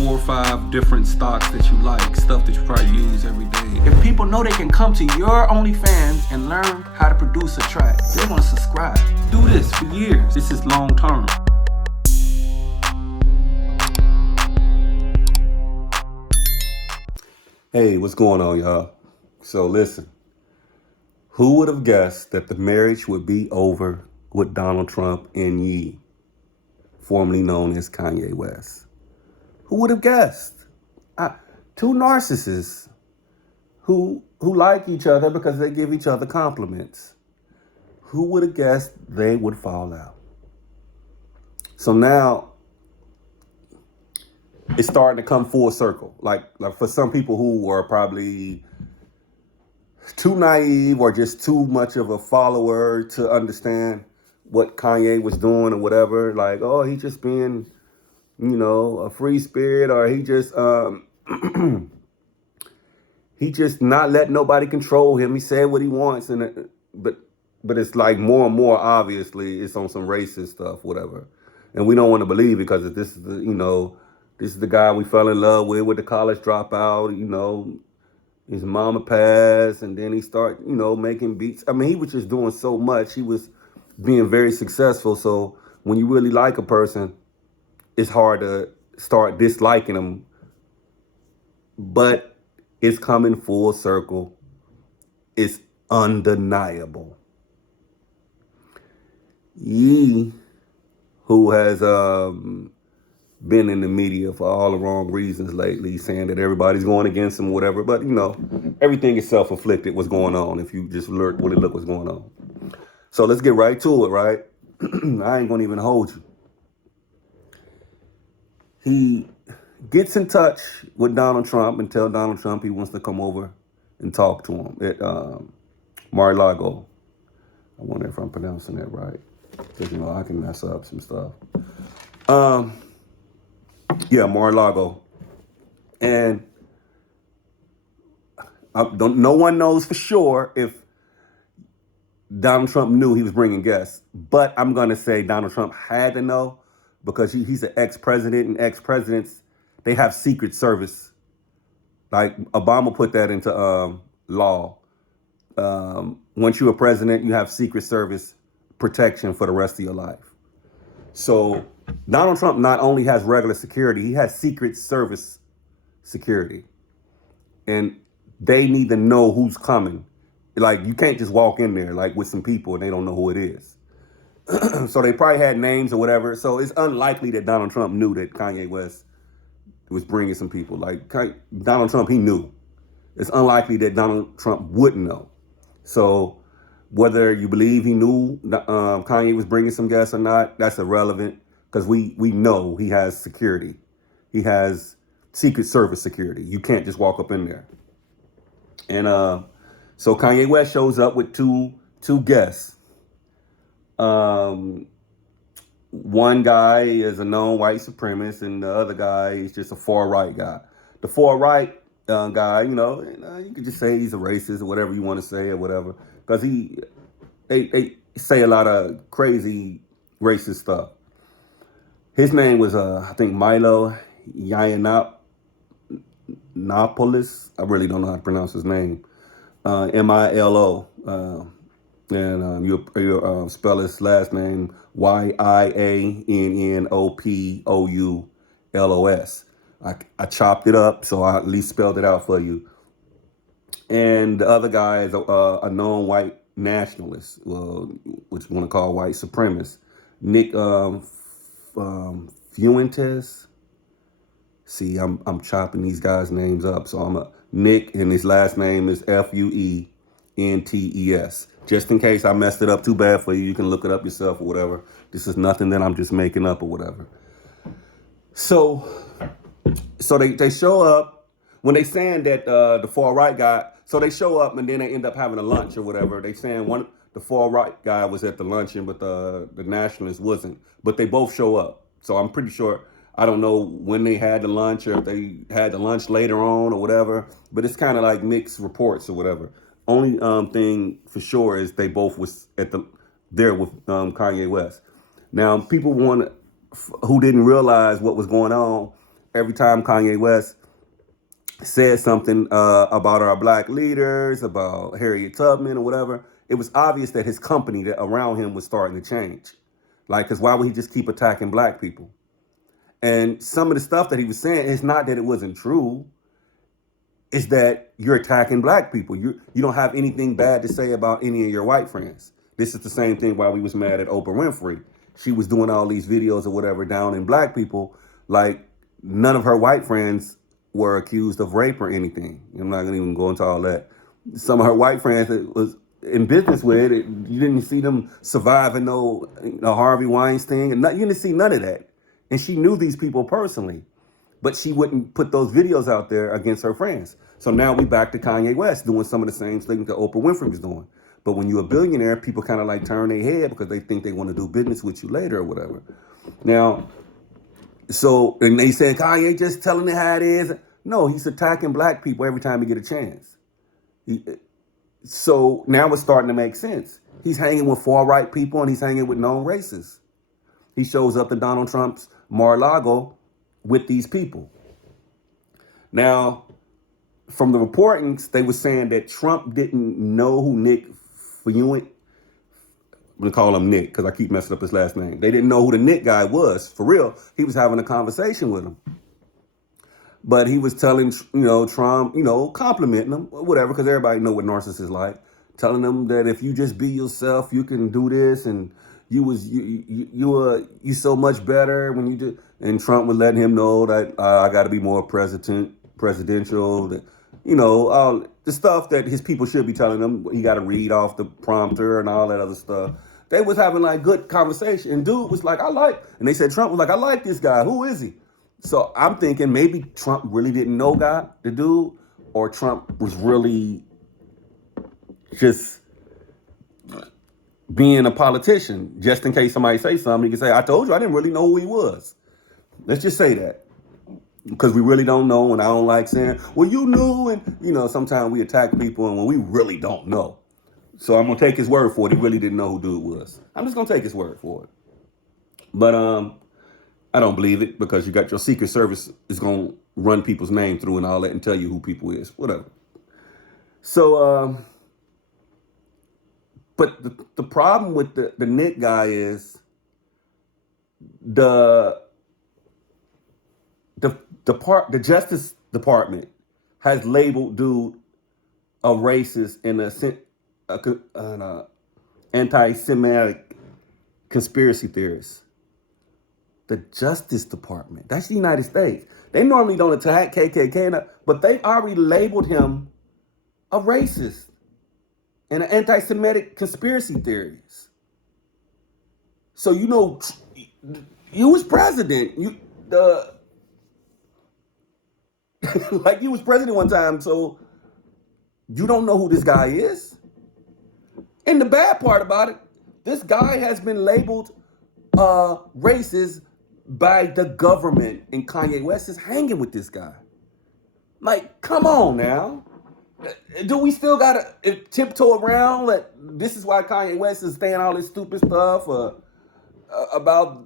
4 or 5 different stocks that you like, stuff that you probably use every day. If people know they can come to your OnlyFans and learn how to produce a track, they're gonna subscribe. Do this for years. This is long term. Hey, what's going on, y'all? So listen, who would have guessed that the marriage would be over with Donald Trump and Ye, formerly known as Kanye West? Who would have guessed? Two narcissists who like each other because they give each other compliments. Who would have guessed they would fall out? So now it's starting to come full circle. Like for some people who are probably too naive or just too much of a follower to understand what Kanye was doing or whatever, like, oh, he's just being, a free spirit, or he just he just not letting nobody control him. He said what he wants, but it's like more and more obviously it's on some racist stuff, whatever. And we don't want to believe it because this is this is the guy we fell in love with the college dropout. His mama passed, and then he started, making beats. I mean, he was just doing so much. He was being very successful. So when you really like a person, it's hard to start disliking them. But it's coming full circle. It's undeniable. Ye, who has been in the media for all the wrong reasons lately, saying that everybody's going against him or whatever. But, everything is self-inflicted what's going on if you just really look what's going on. So let's get right to it, right? I ain't going to even hold you. He gets in touch with Donald Trump and tell Donald Trump he wants to come over and talk to him at Mar-a Lago. I wonder if I'm pronouncing that right. Because, I can mess up some stuff. Yeah, Mar-a Lago. And no one knows for sure if Donald Trump knew he was bringing guests. But I'm going to say Donald Trump had to know because he's an ex-president, and ex-presidents, they have Secret Service. Like Obama put that into law. Once you're a president, you have Secret Service protection for the rest of your life. So Donald Trump not only has regular security, he has Secret Service security. And they need to know who's coming. Like, you can't just walk in there like with some people and they don't know who it is. So they probably had names or whatever. So it's unlikely that Donald Trump knew that Kanye West was bringing some people. Like Donald Trump, he knew. It's unlikely that Donald Trump wouldn't know. So whether you believe he knew Kanye was bringing some guests or not, that's irrelevant because we know he has security. He has Secret Service security. You can't just walk up in there. And so Kanye West shows up with two guests. One guy is a known white supremacist, and the other guy is just a far right guy. The far right guy, you could just say he's a racist or whatever you want to say or whatever, because they say a lot of crazy racist stuff. His name was I think Milo Yiannopoulos. I really don't know how to pronounce his name. Milo. And you spell his last name Yiannopoulos. I chopped it up, so I at least spelled it out for you. And the other guy is a known white nationalist, which you want to call white supremacist, Nick Fuentes. See, I'm chopping these guys' names up, so I'm Nick, and his last name is Fuentes. Just in case I messed it up too bad for you, you can look it up yourself or whatever. This is nothing that I'm just making up or whatever. So they show up when they saying that the far right guy. So they show up and then they end up having a lunch or whatever. They saying the far right guy was at the luncheon, but the nationalist wasn't. But they both show up. So I'm pretty sure. I don't know when they had the lunch or if they had the lunch later on or whatever. But it's kind of like mixed reports or whatever. Only thing for sure is they both was there with Kanye West. Now, people who didn't realize what was going on, every time Kanye West said something about our black leaders, about Harriet Tubman or whatever, it was obvious that his company that around him was starting to change. Like, because why would he just keep attacking black people? And some of the stuff that he was saying, it's not that it wasn't true. It's that you're attacking black people. You don't have anything bad to say about any of your white friends. This is the same thing why we was mad at Oprah Winfrey. She was doing all these videos or whatever down in black people. Like, none of her white friends were accused of rape or anything. I'm not gonna even go into all that. Some of her white friends that was in business with, you didn't see them surviving no Harvey Weinstein, and you didn't see none of that. And she knew these people personally, but she wouldn't put those videos out there against her friends. So now we back to Kanye West doing some of the same things that Oprah Winfrey was doing. But when you're a billionaire, people kind of like turn their head because they think they want to do business with you later or whatever. Now, so, and they saying Kanye just telling it how it is. No, he's attacking black people every time he get a chance. So now it's starting to make sense. He's hanging with far-right people and he's hanging with known racists. He shows up at Donald Trump's Mar-a Lago with these people. Now, from the reportings, they were saying that Trump didn't know who Nick Fuentes, I'm gonna call him Nick because I keep messing up his last name. They didn't know who the Nick guy was. For real, he was having a conversation with him. But he was telling, Trump, complimenting him, whatever, because everybody know what narcissists like. Telling him that if you just be yourself, you can do this, and you so much better when you do. And Trump was letting him know that I got to be more presidential, that, all the stuff that his people should be telling him. He got to read off the prompter and all that other stuff. They was having like good conversation, and dude was like, and they said Trump was like, I like this guy. Who is he? So I'm thinking maybe Trump really didn't know the dude, or Trump was really just being a politician, just in case somebody say something, he can say, I told you I didn't really know who he was. Let's just say that. Because we really don't know, and I don't like saying, well, you knew, and, sometimes we attack people and when we really don't know. So I'm going to take his word for it. He really didn't know who dude was. I'm just going to take his word for it. But I don't believe it, because you got your Secret Service is going to run people's name through and all that and tell you who people is, whatever. So, but the problem with the Nick guy is the Justice Department has labeled dude a racist and an anti-Semitic conspiracy theorist. The Justice Department, that's the United States. They normally don't attack KKK, but they already labeled him a racist and an anti-Semitic conspiracy theorist. So you was president. You was president one time, so you don't know who this guy is. And the bad part about it, this guy has been labeled racist by the government, and Kanye West is hanging with this guy. Like, come on now. Do we still gotta tiptoe around that this is why Kanye West is saying all this stupid stuff about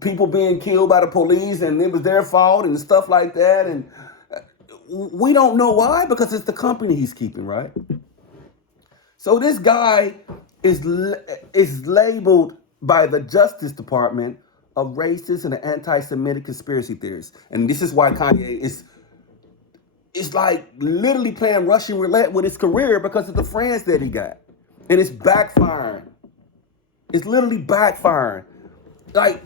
people being killed by the police and it was their fault and stuff like that? And we don't know why, because it's the company he's keeping, right? So this guy is labeled by the Justice Department a racist and an anti-Semitic conspiracy theorist. And this is why Kanye is like literally playing Russian roulette with his career, because of the friends that he got. And it's backfiring. It's literally backfiring. Like,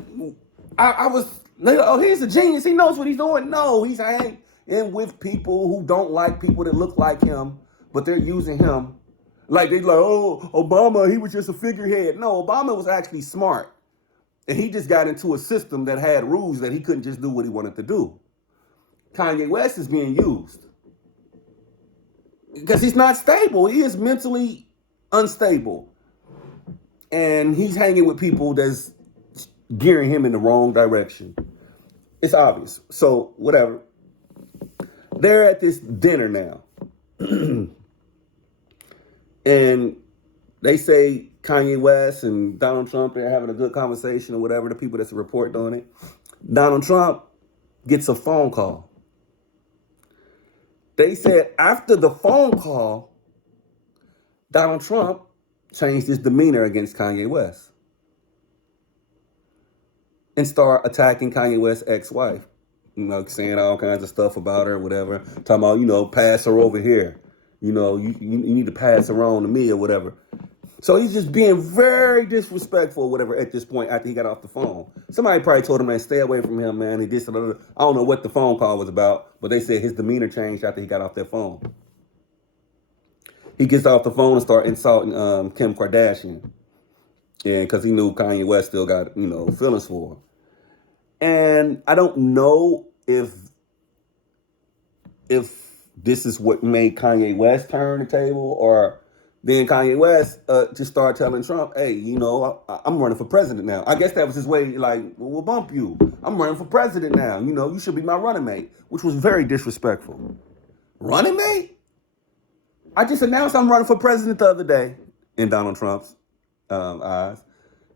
I was, he's a genius. He knows what he's doing. No, he's hanging with people who don't like people that look like him, but they're using him. Like, they're like, oh, Obama, he was just a figurehead. No, Obama was actually smart. And he just got into a system that had rules that he couldn't just do what he wanted to do. Kanye West is being used because he's not stable. He is mentally unstable. And he's hanging with people that's gearing him in the wrong direction. It's obvious. So, whatever. They're at this dinner now. And they say Kanye West and Donald Trump are having a good conversation or whatever, the people that's reporting on it. Donald Trump gets a phone call. They said after the phone call, Donald Trump changed his demeanor against Kanye West and started attacking Kanye West's ex-wife. Saying all kinds of stuff about her, whatever. Talking about, pass her over here. You need to pass her on to me or whatever. So he's just being very disrespectful or whatever at this point after he got off the phone. Somebody probably told him, man, stay away from him, man. He did something. I don't know what the phone call was about, but they said his demeanor changed after he got off that phone. He gets off the phone and start insulting Kim Kardashian. Yeah, because he knew Kanye West still got, feelings for her. And I don't know if this is what made Kanye West turn the table, or then Kanye West just started telling Trump, hey, I'm running for president now. I guess that was his way, like, we'll bump you. I'm running for president now. You should be my running mate, which was very disrespectful. Running mate? I just announced I'm running for president the other day in Donald Trump's eyes.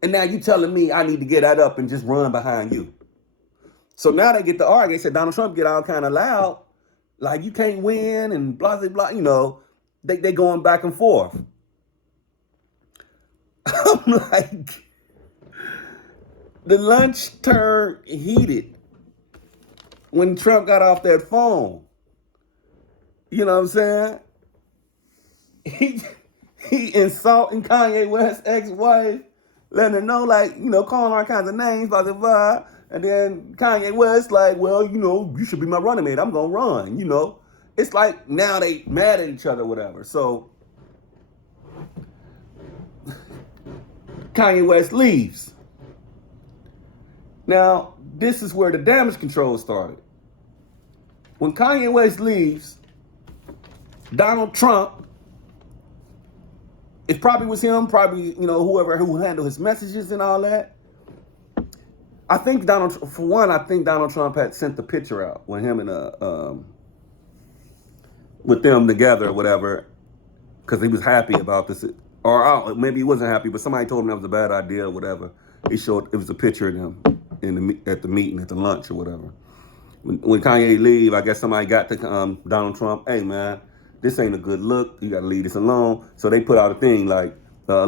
And now you telling me I need to get that up and just run behind you. So now they get to argue. They said Donald Trump get all kind of loud, like you can't win and blah, blah, blah. They going back and forth. I'm like, the lunch turned heated when Trump got off that phone. You know what I'm saying? He insulting Kanye West's ex-wife, letting her know, like, calling all kinds of names, blah, blah, blah. And then Kanye West, like, well, you should be my running mate. I'm going to run, It's like now they mad at each other, whatever. So Kanye West leaves. Now, this is where the damage control started. When Kanye West leaves, Donald Trump, it probably was him, whoever who handled his messages and all that. I think Donald Trump had sent the picture out with him and with them together or whatever, because he was happy about this, or maybe he wasn't happy, but somebody told him that was a bad idea or whatever. It was a picture of them at the meeting, at the lunch or whatever. When Kanye leave, I guess somebody got to Donald Trump, hey man, this ain't a good look. You got to leave this alone. So they put out a thing like I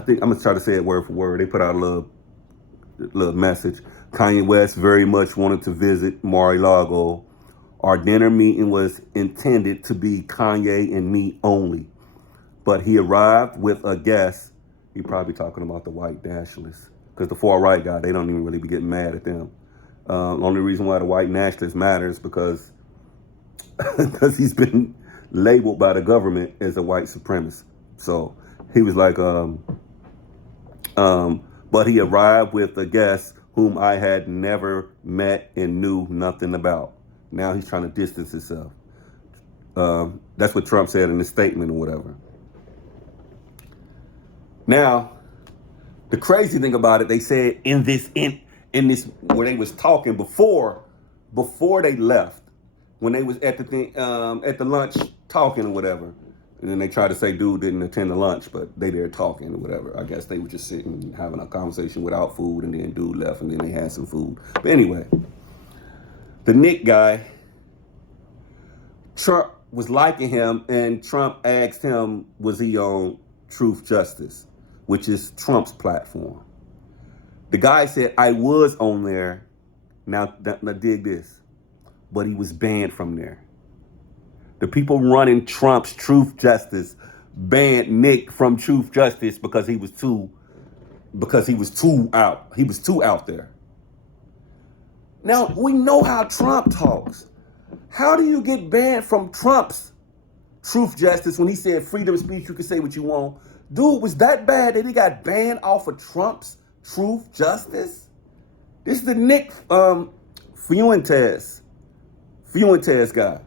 think I'm gonna try to say it word for word. They put out a little message. Kanye West very much wanted to visit Mar-a Lago. Our dinner meeting was intended to be Kanye and me only, but he arrived with a guest. He probably talking about the white nationalists, because the far right guy, they don't even really be getting mad at them. Only reason why the white nationalist matters because he's been labeled by the government as a white supremacist. So he was like, but he arrived with a guest whom I had never met and knew nothing about. Now he's trying to distance himself. That's what Trump said in his statement or whatever. Now, the crazy thing about it, they said in this where they was talking before they left, when they was at the lunch talking or whatever. And then they tried to say dude didn't attend the lunch, but they there talking or whatever. I guess they were just sitting and having a conversation without food, and then dude left, and then they had some food. But anyway, the Nick guy, Trump was liking him, and Trump asked him, was he on Truth Justice, which is Trump's platform. The guy said, I was on there. Now dig this. But he was banned from there. The people running Trump's Truth Justice banned Nick from Truth Justice because he was too out. He was too out there. Now, we know how Trump talks. How do you get banned from Trump's Truth Justice when he said freedom of speech, you can say what you want? Dude, was that bad that he got banned off of Trump's Truth Justice? This is the Nick Fuentes guy.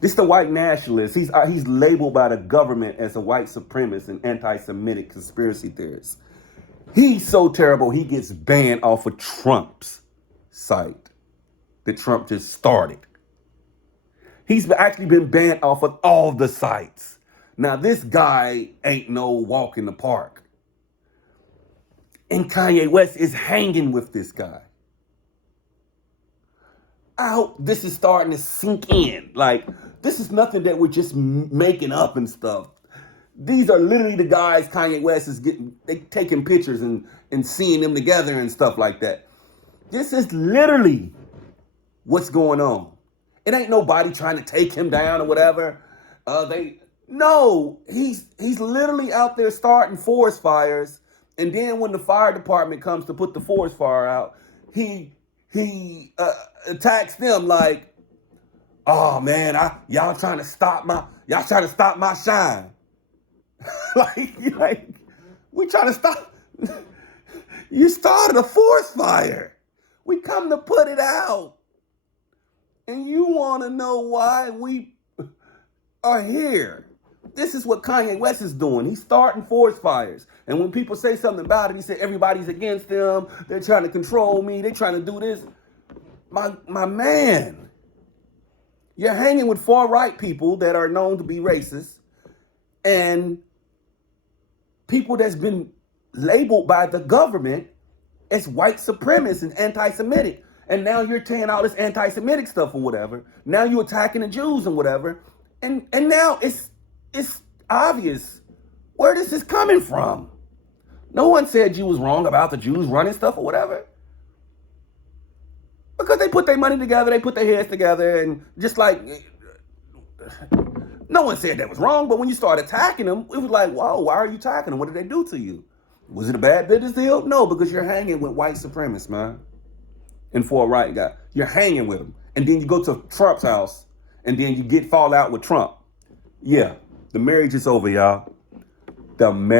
This is the white nationalist. He's labeled by the government as a white supremacist and anti-Semitic conspiracy theorist. He's so terrible, he gets banned off of Trump's site that Trump just started. He's actually been banned off of all the sites. Now, this guy ain't no walk in the park. And Kanye West is hanging with this guy. I hope this is starting to sink in. Like, this is nothing that we're just making up and stuff. These are literally the guys Kanye West is taking pictures and seeing them together and stuff like that. This is literally what's going on. It ain't nobody trying to take him down or whatever. He's literally out there starting forest fires, and then when the fire department comes to put the forest fire out, he attacks them like, oh man, y'all trying to stop my shine. like we trying to stop. You started a forest fire. We come to put it out. And you want to know why we are here. This is what Kanye West is doing. He's starting forest fires. And when people say something about it, he said, everybody's against him. They're trying to control me. They're trying to do this. My man, you're hanging with far-right people that are known to be racist and people that's been labeled by the government as white supremacists and anti-Semitic. And now you're saying all this anti-Semitic stuff or whatever. Now you're attacking the Jews and whatever. And now it's obvious where this is coming from. No one said you was wrong about the Jews running stuff or whatever. Because they put their money together, they put their heads together, and just like, no one said that was wrong, but when you start attacking them, it was like, whoa, why are you attacking them? What did they do to you? Was it a bad business deal? No, because you're hanging with white supremacists, man. And for a right guy, you're hanging with them. And then you go to Trump's house, and then you fall out with Trump. Yeah, the marriage is over, y'all. The marriage.